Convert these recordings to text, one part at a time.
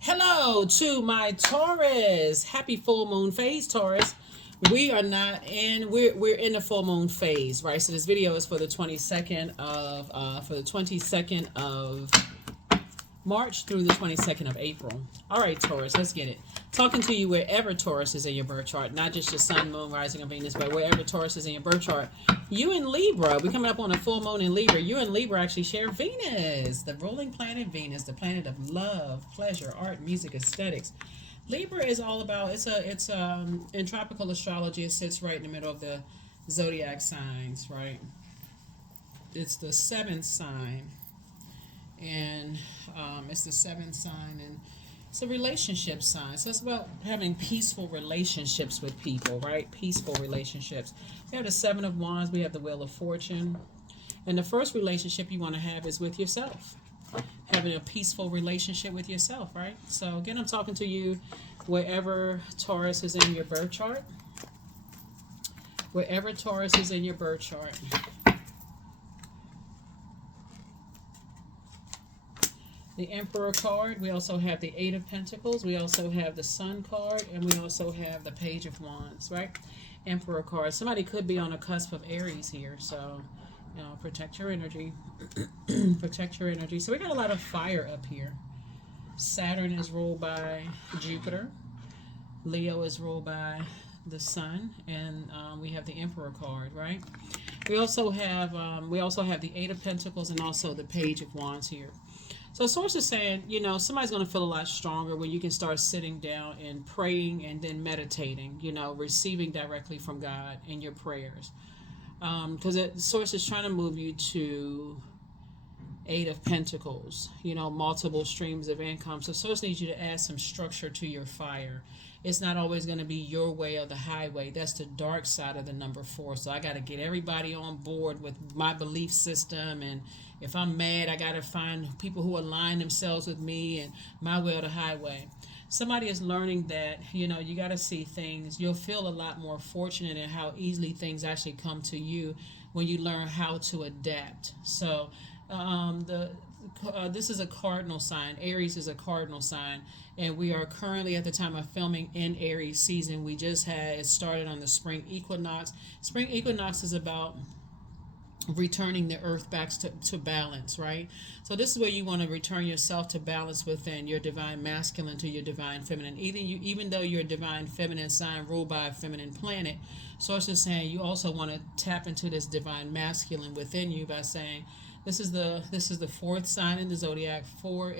Hello to my Taurus. Happy full moon phase, Taurus. We are not in. We're in the full moon phase, right? So this video is for the 22nd of March through the 22nd of April. All right, Taurus, let's get it. Talking to you wherever Taurus is in your birth chart, not just your sun, moon, rising, or Venus, but wherever Taurus is in your birth chart. You and Libra, we're coming up on a full moon in Libra. You and Libra actually share Venus, the ruling planet Venus, the planet of love, pleasure, art, music, aesthetics. Libra is all about, it's in tropical astrology, it sits right in the middle of the zodiac signs, right? It's the seventh sign, and it's the seventh sign, and it's a relationship sign. So it's about having peaceful relationships with people, right? Peaceful relationships. We have the Seven of Wands, we have the Wheel of Fortune, and the first relationship you want to have is with yourself. Having a peaceful relationship with yourself, right? So again, I'm talking to you wherever Taurus is in your birth chart. Wherever Taurus is in your birth chart. The Emperor card. We also have the Eight of Pentacles. We also have the Sun card. And we also have the Page of Wands, right? Emperor card. Somebody could be on a cusp of Aries here. So, you know, protect your energy. Protect your energy. So we got a lot of fire up here. Saturn is ruled by Jupiter. Leo is ruled by the Sun. And we have the Emperor card, right? We also have the Eight of Pentacles and also the Page of Wands here. So source is saying, you know, somebody's going to feel a lot stronger when you can start sitting down and praying and then meditating, you know, receiving directly from God in your prayers. Because the source is trying to move you to Eight of Pentacles, you know, multiple streams of income. So source needs you to add some structure to your fire. It's not always going to be your way or the highway. That's the dark side of the number 4. So I got to get everybody on board with my belief system, and if I'm mad, I got to find people who align themselves with me and my way or the highway. Somebody is learning that, you know, you got to see things. You'll feel a lot more fortunate in how easily things actually come to you when you learn how to adapt. So this is a cardinal sign. Aries is a cardinal sign, and we are currently at the time of filming in Aries season. We just had it started on the spring equinox. Spring equinox is about returning the earth back to balance, right? So this is where you want to return yourself to balance within your divine masculine to your divine feminine. Even though you're a divine feminine sign ruled by a feminine planet, source is saying you also want to tap into this divine masculine within you by saying this is the fourth sign in the zodiac. 4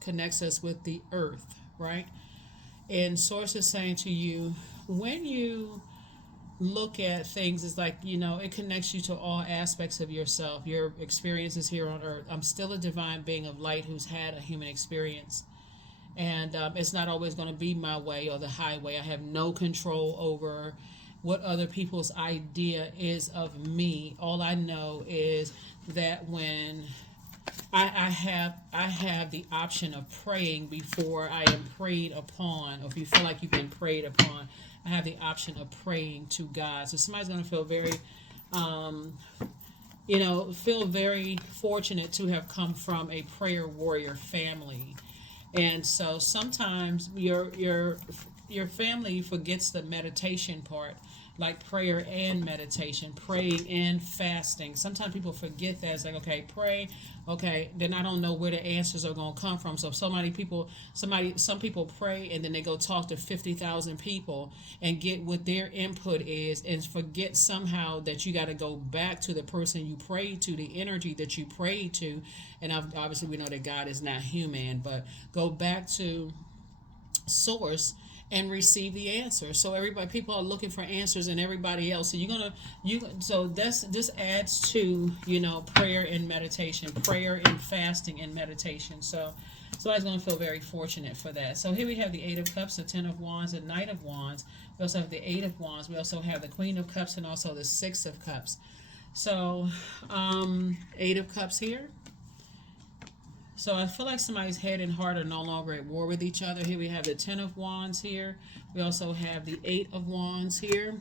connects us with the earth, right? And source is saying to you, when you look at things, it's like, you know, it connects you to all aspects of yourself, your experiences here on earth. I'm still a divine being of light who's had a human experience, and it's not always going to be my way or the highway. I have no control over what other people's idea is of me. All I know is that when I have the option of praying before I am prayed upon, or if you feel like you've been prayed upon, I have the option of praying to God. So somebody's going to feel very, feel very fortunate to have come from a prayer warrior family. And so sometimes your family forgets the meditation part, like prayer and meditation, praying and fasting. Sometimes people forget that. It's like, okay, pray, okay, then I don't know where the answers are going to come from. So some people pray and then they go talk to 50,000 people and get what their input is, and forget somehow that you got to go back to the person you prayed to, the energy that you prayed to. And obviously we know that God is not human, but go back to source and receive the answer. So people are looking for answers in everybody else. So this adds to, you know, prayer and meditation, prayer and fasting and meditation. So I was going to feel very fortunate for that. So here we have the Eight of Cups, the Ten of Wands, the Knight of Wands. We also have the Eight of Wands. We also have the Queen of Cups and also the Six of Cups. So Eight of Cups here. So I feel like somebody's head and heart are no longer at war with each other. Here we have the Ten of Wands here. We also have the Eight of Wands here.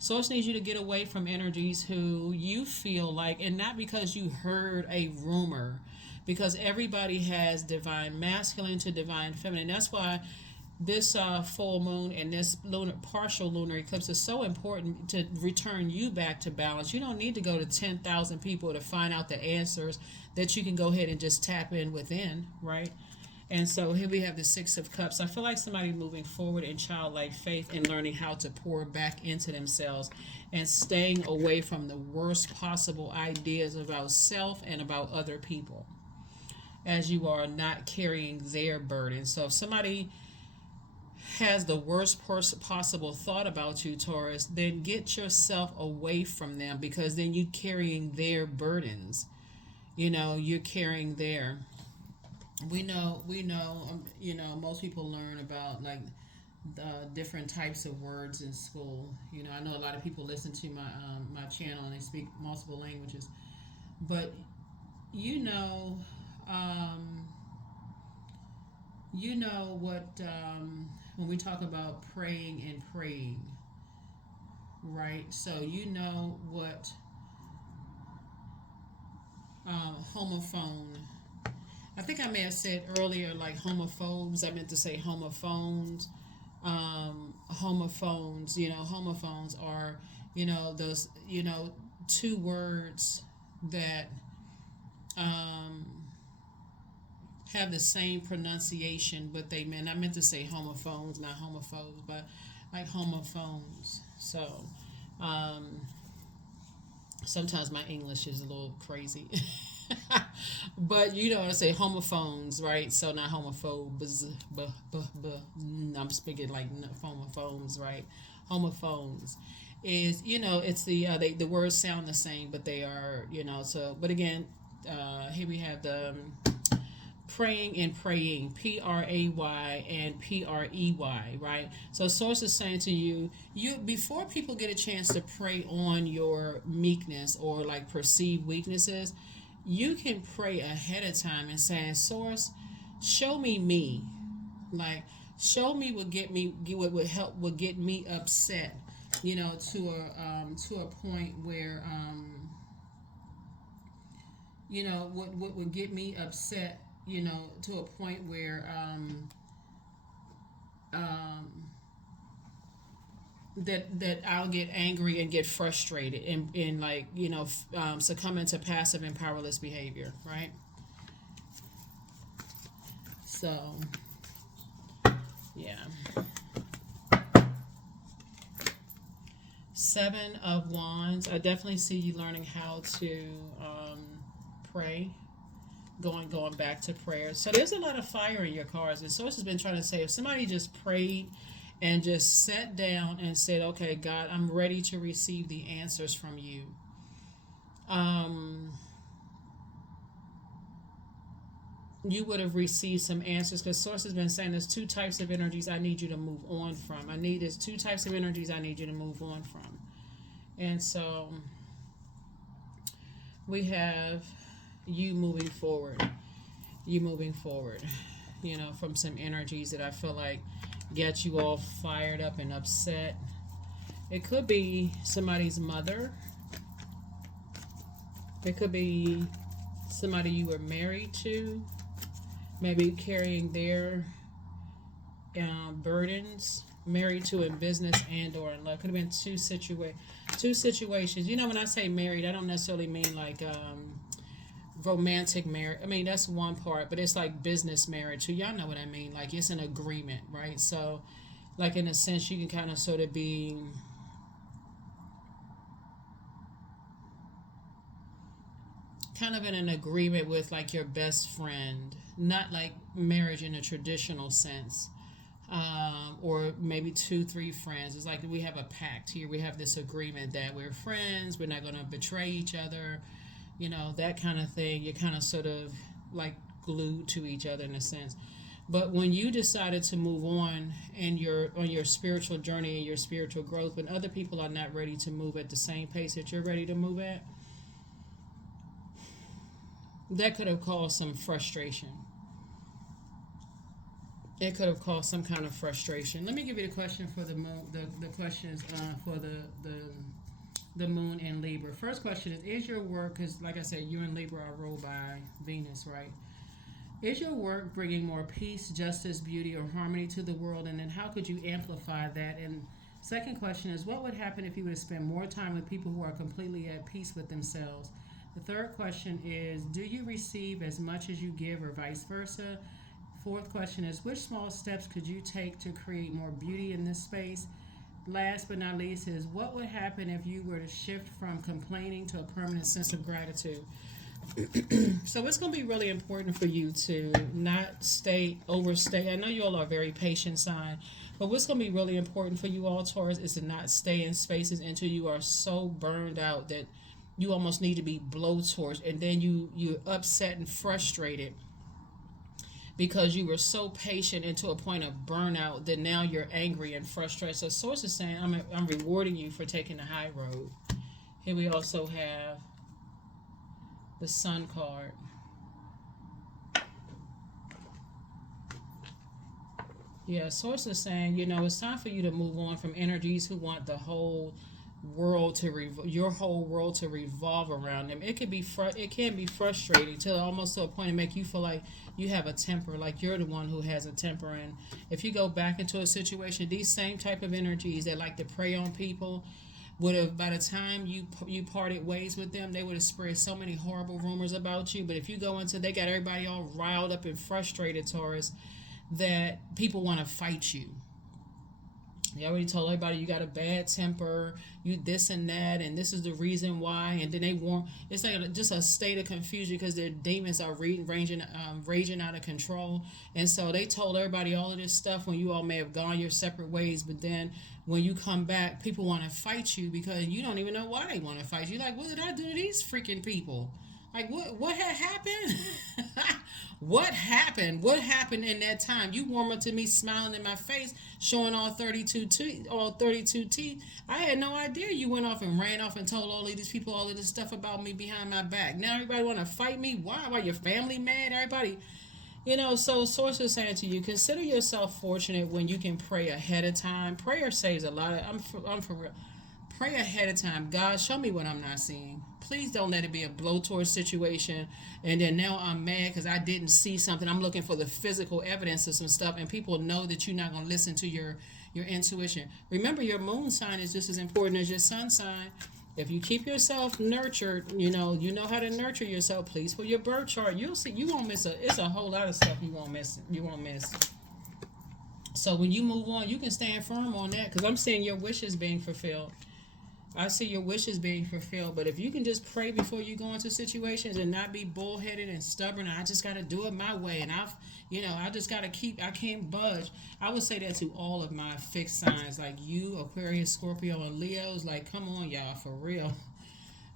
Source needs you to get away from energies who you feel like, and not because you heard a rumor, because everybody has divine masculine to divine feminine. That's why this full moon and this partial lunar eclipse is so important to return you back to balance. You don't need to go to 10,000 people to find out the answers, that you can go ahead and just tap in within, right? And so here we have the Six of Cups. I feel like somebody moving forward in childlike faith and learning how to pour back into themselves and staying away from the worst possible ideas about self and about other people, as you are not carrying their burden. So if somebody has the worst possible thought about you, Taurus, then get yourself away from them, because then you're carrying their burdens. You're carrying their... We know, most people learn about like different types of words in school. I know a lot of people listen to my channel and they speak multiple languages, but what when we talk about praying and praying, right? So what homophone. I think I may have said earlier, like homophobes. I meant to say homophones. Homophones, homophones are, those, two words that have the same pronunciation, but I meant to say homophones, not homophobes, but like homophones. So, sometimes my English is a little crazy. But I say homophones, right? So not homophobes, I'm speaking like homophones, right? Homophones is, it's the words sound the same, but they are, so, but again, here we have the praying and praying, Pray and Prey, right? So source is saying to you, before people get a chance to prey on your meekness or like perceived weaknesses, you can pray ahead of time and saying, Source, show me. Like, show me what would get me upset, to a point where what would get me upset, to a point where that I'll get angry and get frustrated and like, succumb into passive and powerless behavior, right? So, yeah. Seven of Wands. I definitely see you learning how to pray, going back to prayer. So there's a lot of fire in your cards. And Source has been trying to say, if somebody just prayed and just sat down and said, okay, God, I'm ready to receive the answers from you. You would have received some answers, because Source has been saying there's two types of energies I need you to move on from. There's two types of energies I need you to move on from. And so we have you moving forward, from some energies that I feel like get you all fired up and upset. It could be somebody's mother. It could be somebody you were married to, maybe carrying their burdens, married to in business and or in love. Could have been two situations. When I say married, I don't necessarily mean like romantic marriage. I mean, that's one part, but it's like business marriage. So y'all know what I mean. Like, it's an agreement, right? So, like, in a sense, you can kind of sort of be kind of in an agreement with like your best friend, not like marriage in a traditional sense, or maybe 2-3 friends. It's like we have a pact here. We have this agreement that we're friends. We're not going to betray each other. That kind of thing. You're kind of sort of like glued to each other in a sense. But when you decided to move on on your spiritual journey and your spiritual growth, when other people are not ready to move at the same pace that you're ready to move at, that could have caused some frustration. It could have caused some kind of frustration. Let me give you the question for the questions for the the moon in Libra. First question is your work, because like I said, you and Libra are ruled by Venus, right? Is your work bringing more peace, justice, beauty, or harmony to the world? And then how could you amplify that? And second question is, what would happen if you were to spend more time with people who are completely at peace with themselves? The third question is, do you receive as much as you give or vice versa? Fourth question is, which small steps could you take to create more beauty in this space? Last but not least is, what would happen if you were to shift from complaining to a permanent sense of gratitude? So it's going to be really important for you to not overstay. I know you all are a very patient sign, but what's going to be really important for you all, Taurus, is to not stay in spaces until you are so burned out that you almost need to be blowtorched, and then you're upset and frustrated because you were so patient and to a point of burnout that now you're angry and frustrated. So Source is saying, I'm rewarding you for taking the high road. Here we also have the Sun card. Yeah, Source is saying, it's time for you to move on from energies who want the whole world to your whole world to revolve around them. It can be frustrating to almost to a point to make you feel like you have a temper, like you're the one who has a temper. And if you go back into a situation, these same type of energies that like to prey on people would have, by the time you parted ways with them, they would have spread so many horrible rumors about you. But if you go into, they got everybody all riled up and frustrated, Taurus, that people want to fight you. They already told everybody you got a bad temper, you this and that, and this is the reason why. And then they want, it's like just a state of confusion because their demons are raging out of control. And so they told everybody all of this stuff when you all may have gone your separate ways. But then when you come back, people want to fight you because you don't even know why they want to fight you. Like, what did I do to these freaking people? Like, what had happened? What happened? What happened in that time? You warm up to me, smiling in my face, showing all 32 teeth. I had no idea you went off and ran off and told all of these people all of this stuff about me behind my back. Now everybody want to fight me? Why? Why your family mad? Everybody, so Source is saying to you, consider yourself fortunate when you can pray ahead of time. Prayer saves a lot of, I'm for real. Pray ahead of time. God, show me what I'm not seeing. Please don't let it be a blowtorch situation. And then now I'm mad because I didn't see something. I'm looking for the physical evidence of some stuff. And people know that you're not going to listen to your intuition. Remember, your moon sign is just as important as your sun sign. If you keep yourself nurtured, you know how to nurture yourself. Please, for your birth chart, you'll see you won't miss it's a whole lot of stuff you won't miss. So when you move on, you can stand firm on that because I'm seeing your wishes being fulfilled. I see your wishes being fulfilled, but if you can just pray before you go into situations and not be bullheaded and stubborn, I just got to do it my way, and I just got to I can't budge. I would say that to all of my fixed signs, like you, Aquarius, Scorpio, and Leos. Like, come on, y'all, for real.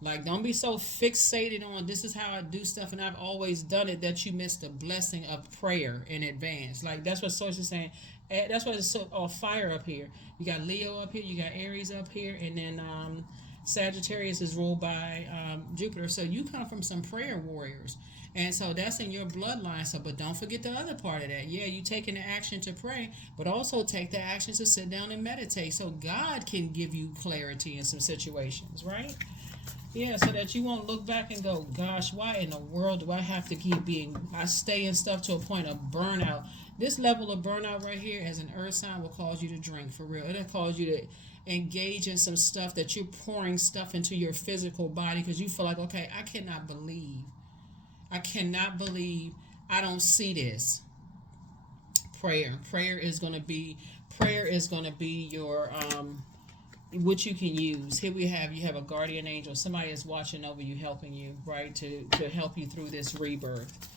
Like, don't be so fixated on this is how I do stuff and I've always done it that you miss the blessing of prayer in advance. Like, that's what Source is saying. That's why it's so all fire up here. You got Leo up here, you got Aries up here, and then Sagittarius is ruled by Jupiter. So you come from some prayer warriors. And so that's in your bloodline. So, but don't forget the other part of that. Yeah, you taking the action to pray, but also take the action to sit down and meditate. So God can give you clarity in some situations, right? Yeah, so that you won't look back and go, gosh, why in the world do I have to keep I stay in stuff to a point of burnout. This level of burnout right here as an earth sign will cause you to drink, for real. It'll cause you to engage in some stuff that you're pouring stuff into your physical body because you feel like, okay, I cannot believe I don't see this. Prayer is going to be your what you can use. Here you have a guardian angel. Somebody is watching over you, helping you, right, to help you through this rebirth.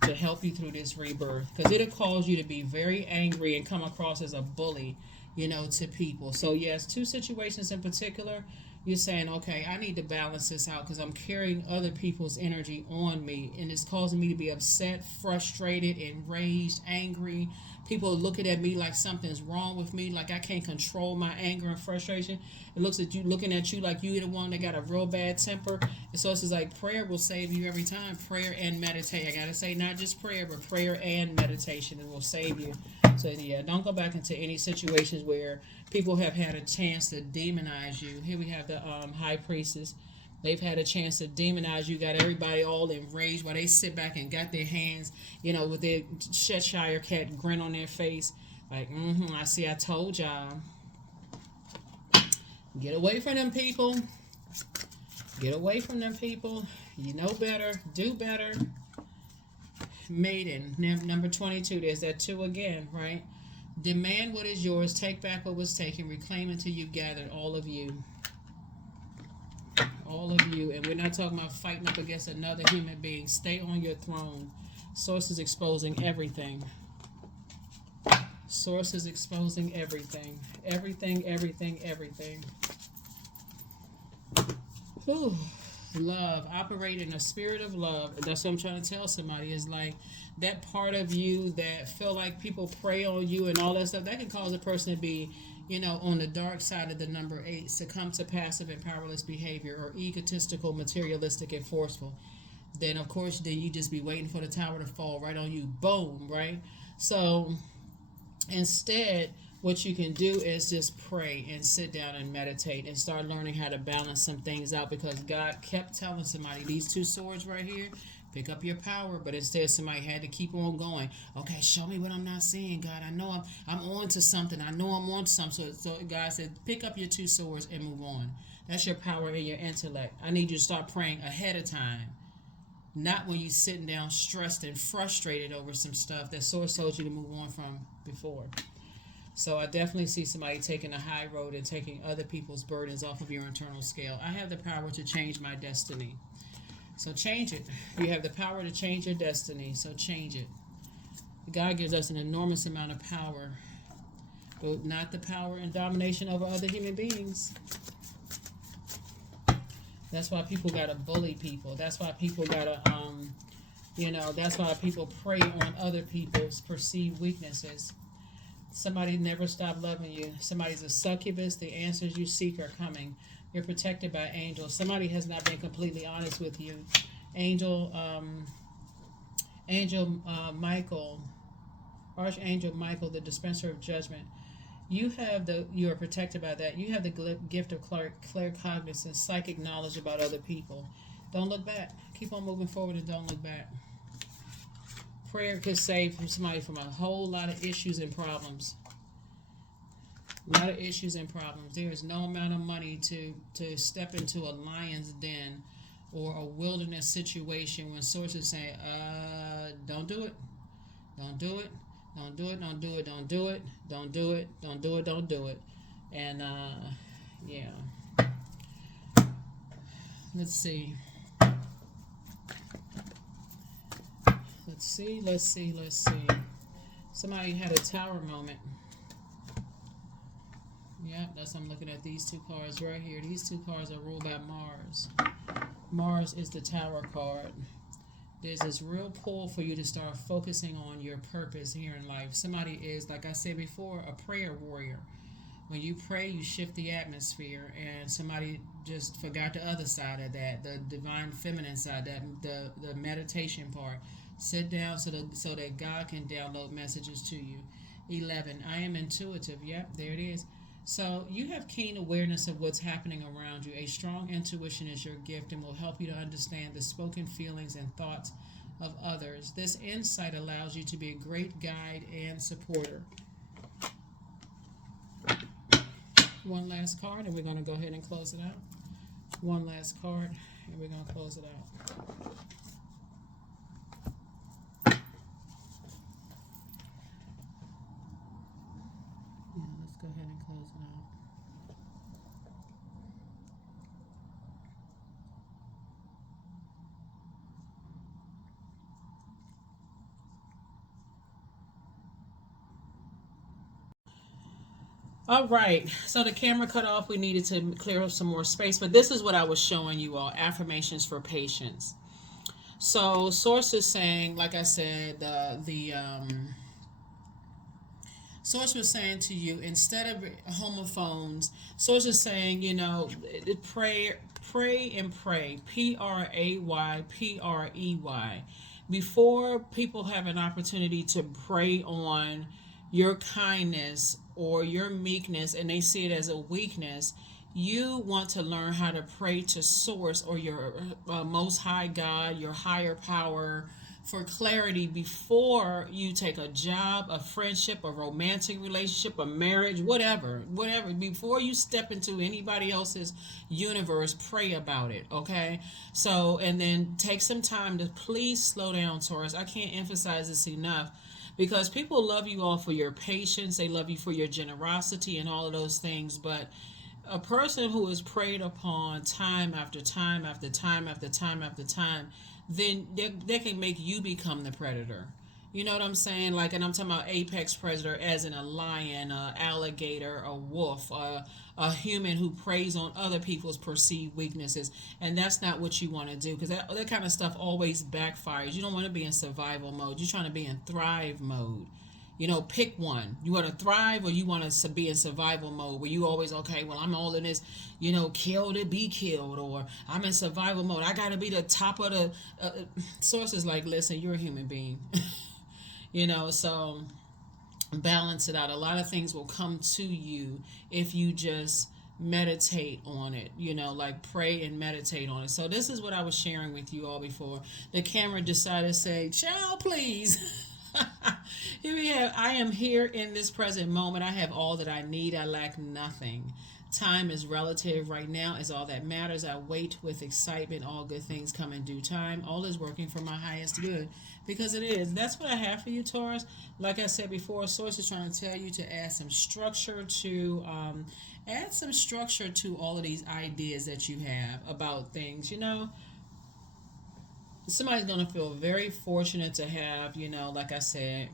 Because it'll cause you to be very angry and come across as a bully, to people. So yes, two situations in particular, you're saying, okay, I need to balance this out because I'm carrying other people's energy on me, and it's causing me to be upset, frustrated, enraged, angry. People looking at me like something's wrong with me, like I can't control my anger and frustration. It looking at you like you're the one that got a real bad temper. And so it's just like prayer will save you every time. Prayer and meditate. I gotta say, not just prayer, but prayer and meditation. It will save you. So yeah, don't go back into any situations where people have had a chance to demonize you. Here we have the high priestess. They've had a chance to demonize you, got everybody all enraged while they sit back and got their hands, with their Cheshire cat grin on their face. Like, I see, I told y'all. Get away from them people. Get away from them people. You know better. Do better. Maiden, number 22. There's that 2 again, right? Demand what is yours. Take back what was taken. Reclaim until you gathered, all of you. All of you. And we're not talking about fighting up against another human being. Stay on your throne. Source is exposing everything. Source is exposing everything. Everything, everything, everything. Whew. Love. Operate in a spirit of love. That's what I'm trying to tell somebody. Is like that part of you that feel like people prey on you and all that stuff. That can cause a person to be, on the dark side of the number 8, succumb to passive and powerless behavior, or egotistical, materialistic, and forceful. Then, of course, you just be waiting for the tower to fall right on you. Boom, right? So, instead, what you can do is just pray and sit down and meditate and start learning how to balance some things out, because God kept telling somebody, these 2 swords right here, pick up your power, but instead somebody had to keep on going. Okay, show me what I'm not seeing, God. I know I'm on to something. I know I'm on to something. So God said, pick up your 2 swords and move on. That's your power and your intellect. I need you to start praying ahead of time. Not when you're sitting down stressed and frustrated over some stuff that source told you to move on from before. So I definitely see somebody taking a high road and taking other people's burdens off of your internal scale. I have the power to change my destiny. So change it. You have the power to change your destiny, so change it. God gives us an enormous amount of power, but not the power and domination over other human beings. That's why people gotta bully people. That's why people gotta, that's why people prey on other people's perceived weaknesses. Somebody never stop loving you. Somebody's a succubus. The answers you seek are coming. You're protected by angels. Somebody has not been completely honest with you. Angel Michael, Archangel Michael, the dispenser of judgment. You are protected by that. You have the gift of claircognizance, psychic knowledge about other people. Don't look back. Keep on moving forward and don't look back. Prayer could save somebody from a whole lot of issues and problems. A lot of issues and problems. There is no amount of money to step into a lion's den or a wilderness situation when sources say, don't do it. Don't do it. Don't do it. Don't do it. Don't do it. Don't do it. Don't do it. Don't do it. And yeah. Let's see. Let's see. Somebody had a tower moment. Yeah, that's I'm looking at these 2 cards right here. These 2 cards are ruled by Mars. Mars is the tower card. There's this real pull for you to start focusing on your purpose here in life. Somebody is, like I said before, a prayer warrior. When you pray, you shift the atmosphere, and somebody just forgot the other side of that, the divine feminine side, that the meditation part. Sit down so that God can download messages to you. 11. I am intuitive. Yep, there it is. So you have keen awareness of what's happening around you. A strong intuition is your gift and will help you to understand the spoken feelings and thoughts of others. This insight allows you to be a great guide and supporter. One last card, and we're going to go ahead and close it out. One last card, and we're going to close it out. Go ahead and close it out. All right, so the camera cut off. We needed to clear up some more space, but this is what I was showing you all, affirmations for patience. So source is saying, like I said, the source was saying to you, instead of homophones, source is saying, pray and pray, Prayprey. Before people have an opportunity to prey on your kindness or your meekness and they see it as a weakness, you want to learn how to pray to source or your most high God, your higher power, for clarity before you take a job, a friendship, a romantic relationship, a marriage, whatever. Before you step into anybody else's universe, pray about it, okay? So, and then take some time to please slow down, Taurus. I can't emphasize this enough because people love you all for your patience, they love you for your generosity and all of those things, but a person who is preyed upon time after time after time after time after time, then they can make you become the predator. You know what I'm saying? Like, and I'm talking about apex predator as in a lion, a alligator, a wolf, a human who preys on other people's perceived weaknesses. And that's not what you want to do because that kind of stuff always backfires. You don't want to be in survival mode. You're trying to be in thrive mode. You know, pick one. You want to thrive or you want to be in survival mode where you always, okay, well, I'm all in this, kill to be killed, or I'm in survival mode. I got to be the top of the sources. Like, listen, you're a human being. So balance it out. A lot of things will come to you if you just meditate on it, like pray and meditate on it. So this is what I was sharing with you all before the camera decided to say, child, please. Here we have, I am here in this present moment. I have all that I need. I lack nothing. Time is relative. Right now is all that matters. I wait with excitement. All good things come in due time. All is working for my highest good because it is. That's what I have for you, Taurus. Like I said before, Source is trying to tell you to add some structure to all of these ideas that you have about things. Somebody's going to feel very fortunate to have, like I said,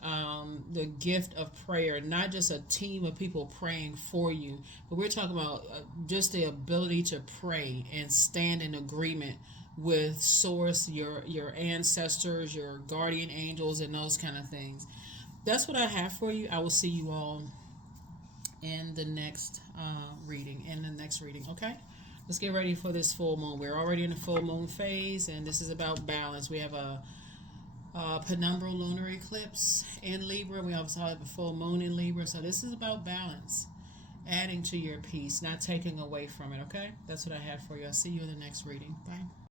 the gift of prayer, not just a team of people praying for you, but we're talking about just the ability to pray and stand in agreement with source, your ancestors, your guardian angels, and those kind of things. That's what I have for you. I will see you all in the next reading. Okay, let's get ready for this full moon. We're already in the full moon phase, and this is about balance. We have a penumbral lunar eclipse in Libra. We also have a full moon in Libra. So this is about balance, adding to your peace, not taking away from it. Okay, that's what I have for you. I'll see you in the next reading. Bye.